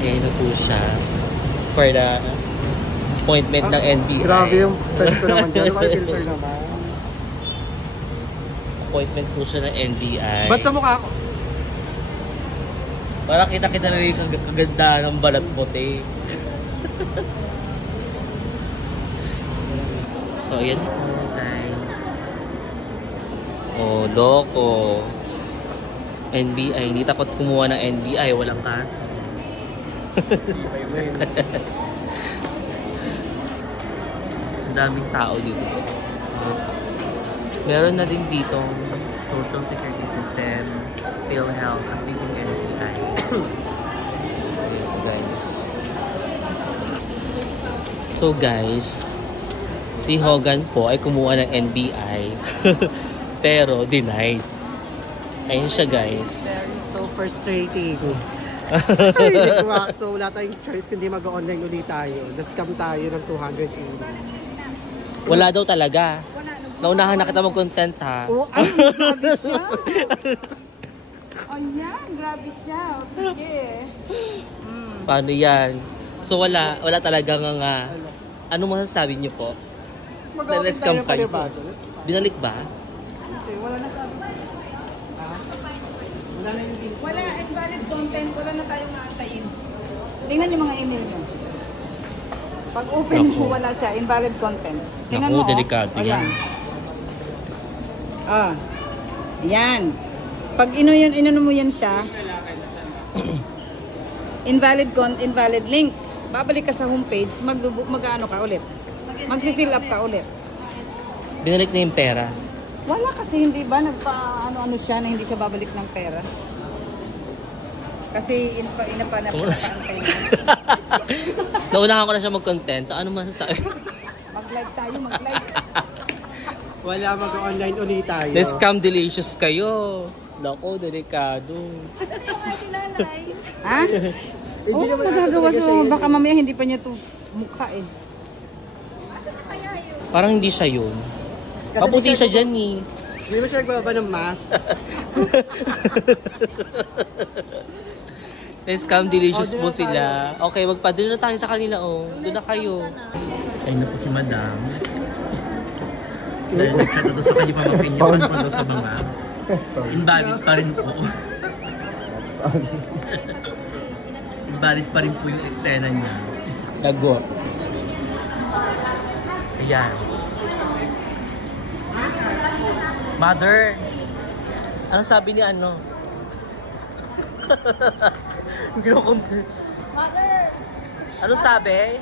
Ayan na po siya. For the appointment ng NBI. Grabe yung test ko naman dyan. May filter naman. Appointment po siya ng NBI. Ba't sa mukha ko? Para kita-kita na rin yung kaganda ng balat puti. So, ayan po, guys. Oh, loko. NBI. Hindi takot kumuha ng NBI. Walang kaso. Ang daming tao dito. Meron na din dito Social Security System, PhilHealth, at dito yung NBI. Guys. So guys, si Hogan po ay kumuha ng NBI pero denied. Ayun siya, guys. That is so frustrating. So wala tayong choice kundi mag-online ulit tayo. Na-scam tayo ng 280. Wala daw talaga. Naunahan na kita mag-content, ha? Oh, ay, grabe siya. Ayan, grabe siya. Sige. Paano yan? So wala talaga nga. Ano masasabi niyo po? Na-scam kayo po. Binalik ba? Okay, wala na sabi. Wala, invalid content. Wala na tayong aantayin. Tingnan yung mga email nyo. Pag open mo, wala siya. Invalid content. Tingnan Naku, mo. delikado yan. Ah. Yan. Pag inano mo yan siya, invalid link. Babalik ka sa homepage, mag-ano ka ulit. Mag-fill up ka ulit. Binalik na yung pera. Wala kasi hindi ba nagpa-ano siya na hindi siya babalik ng pera. Kasi inapanap na. Naunahan ko na siya mag-content. So ano masasabi? Mag-live tayo, mag-live. Wala mag-online ulit tayo. Na-scam delicious kayo. Lako, delikado. Ha? Oo, magagawa so baka mamaya hindi pa niya to mukha eh. Parang hindi siya yun. Mabuti siya dyan eh. Hindi mo siya nagbaba ng mask. Na-scam delicious po sila. Okay, magpa-doon na tayo sa kanila, oh. Doon na kayo. Ayun na po si Madam. Dahil nagchat na sa kanya pamangkin niya. Mas daw sa mga invalid pa rin po. Invalid pa rin po yung eksena niya. Lago. Ayan. Mother, ano sabi ni ano? Mother! Ano sabi?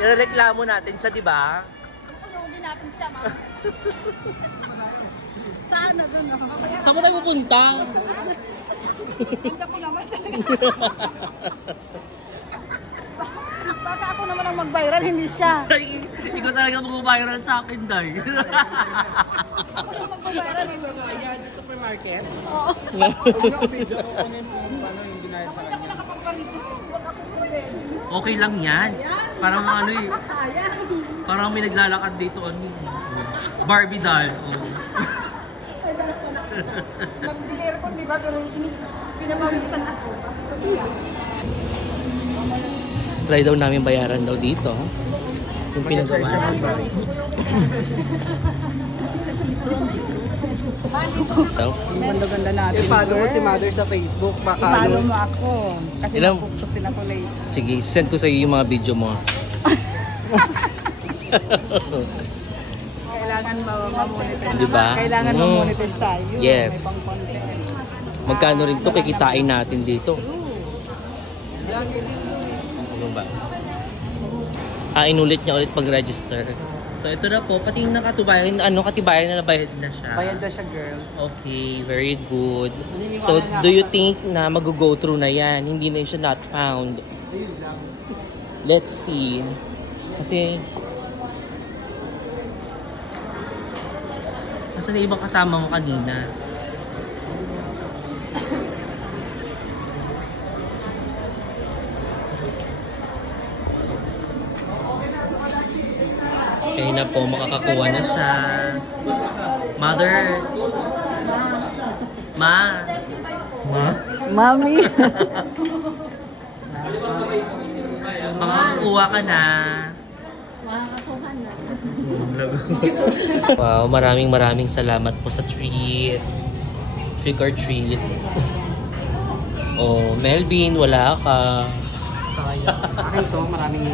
Irereklamo natin siya, di ba? Kulungin natin siya, ma. Saan na doon? Saan mo tayo pupunta? Ganda ko naman. Baka ako naman ang mag-viral, hindi siya. Ay, ikaw talaga mag-viral sa akin, Day. Ako naman mag-viral. Yan, sa supermarket. Oo. Video ko kung paano yung ginaya sa Ako nakapagparito. Huwag ako pwede. Okay lang yan. Parang ano eh. Parang may naglalakad dito. Ano, Barbie doll. Oh. Mag-aircon, di ba? Pero pinabawisan ako. Try daw namin bayaran daw dito. Yung pinagawa namin. Ganda-ganda natin. I-follow mo si Mother sa Facebook. Baka I-follow mo ako. Kasi Ilang- mag-post din ako late. Sige, send ko sa iyo yung mga video mo. Kailangan ma-monetize. Diba? Kailangan ma-monetize tayo. Yes. May pang-content. Magkano rin to kikitain natin dito? Ano ba? Inulit niya ulit pag-register. So ito na po, pati yung nakatubayan, katibayan na nabayad na siya. bayad na siya, girls. Okay, very good. So, do you think na mag-go through na yan? Hindi na siya not found? Let's see. Kasi, nasa na ibang kasama mo kanina? Okay na po, makakakuha na siya. Mother! Ma! Ma? Mami! Nakakuha ka na. Makakakuha na. Wow, maraming salamat po sa treat. Trick or treat. Oh, Melvin, wala ka. Sayang. Akin to, maraming